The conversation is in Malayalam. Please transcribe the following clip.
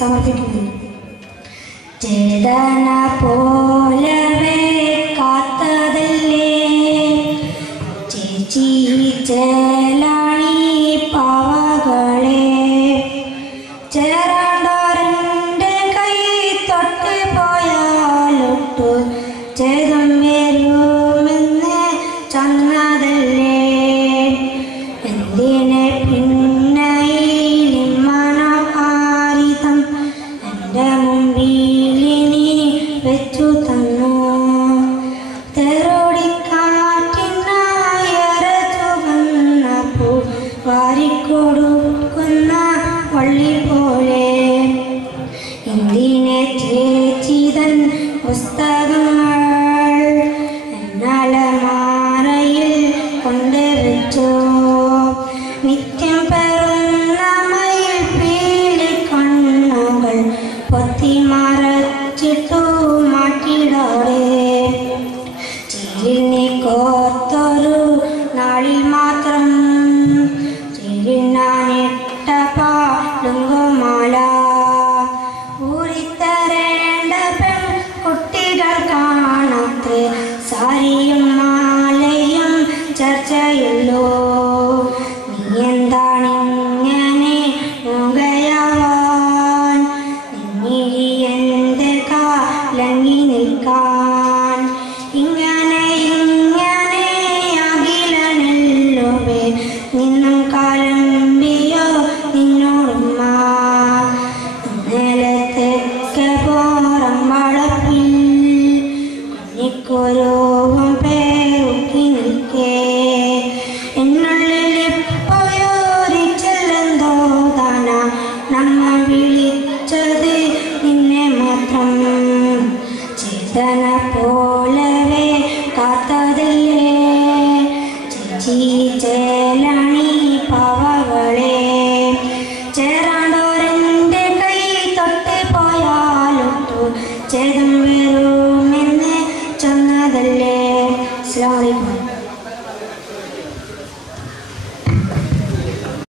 സമർപ്പിക്കുന്നു. ചേതന പോലവേ കാത്തതല്ലേ ചേച്ചി ചേലാണി പാവകളെ, ചേരാണ്ടോരൻ്റെ കൈ തൊട്ട് പോയാലൊട്ടു ചേതം വരുമെന്ന് ചന്നതല്ലേ. എന്തിനെ പിന്നയിൽ മനോഹാരിതം എൻ്റെ മുമ്പിലിനി വെച്ചു തന്നു. തെറോടിക്കാറ്റിനായരച്ചു വന്ന പൂ വാരിക്കൊടുക്കുന്ന വള്ളി പോലെ, എന്തിനെ ചേച്ചിതൻ പുസ്തകങ്ങൾ എന്നലമാരയിൽ കൊണ്ടുവച്ചു. നിത്യം പെറുന്ന മയിൽ പീലി കണ്ണുകൾ പൊത്തി മറച്ചിട്ടു മാറ്റിടാതെ, ചിരിനി കോർത്തൊരു നാളിൽ മാത്രം ചിരിനാനിട്ട പാടുങ്കുമാല, ഊരിത്തരേണ്ട പെൺകുട്ടികൾ കാണാത്രേ സാരിയും മാലയും ചർച്ചയുള്ളൂ. നീ എന്താണിങ്ങനെ മൂകയാവാൻ, നിന്നിഴി എൻ്റെ കാലങ്ങി നിൽക്കാൻ, ഇങ്ങനെ ഇങ്ങനെ അഖിലനല്ലോവേ നിന്നും കാലമ്പിയോ നിന്നോടുമ്മ. നിലത്തൊക്കെ പോറം വളപ്പിൽ കുഞ്ഞിക്കൊരുവും പേരുക്കി നിൽക്കേ, എന്നുള്ളിലിപ്പോയോരിച്ചെല്ലെന്തോ താന നമ്മൾ വിളിച്ചത് നിന്നെ മാത്രം. ചേതന പോലവേ കാത്തതല്ലേ ചേച്ചി ചേലാണി പാവകളെ, ചേരാണ്ടോരൻ്റെ കൈ തൊട്ട് പോയാലൊട്ടു ചേതം വരുമെന്ന് ചൊന്നതല്ലേ. അസ്സലാമു അലൈക്കും.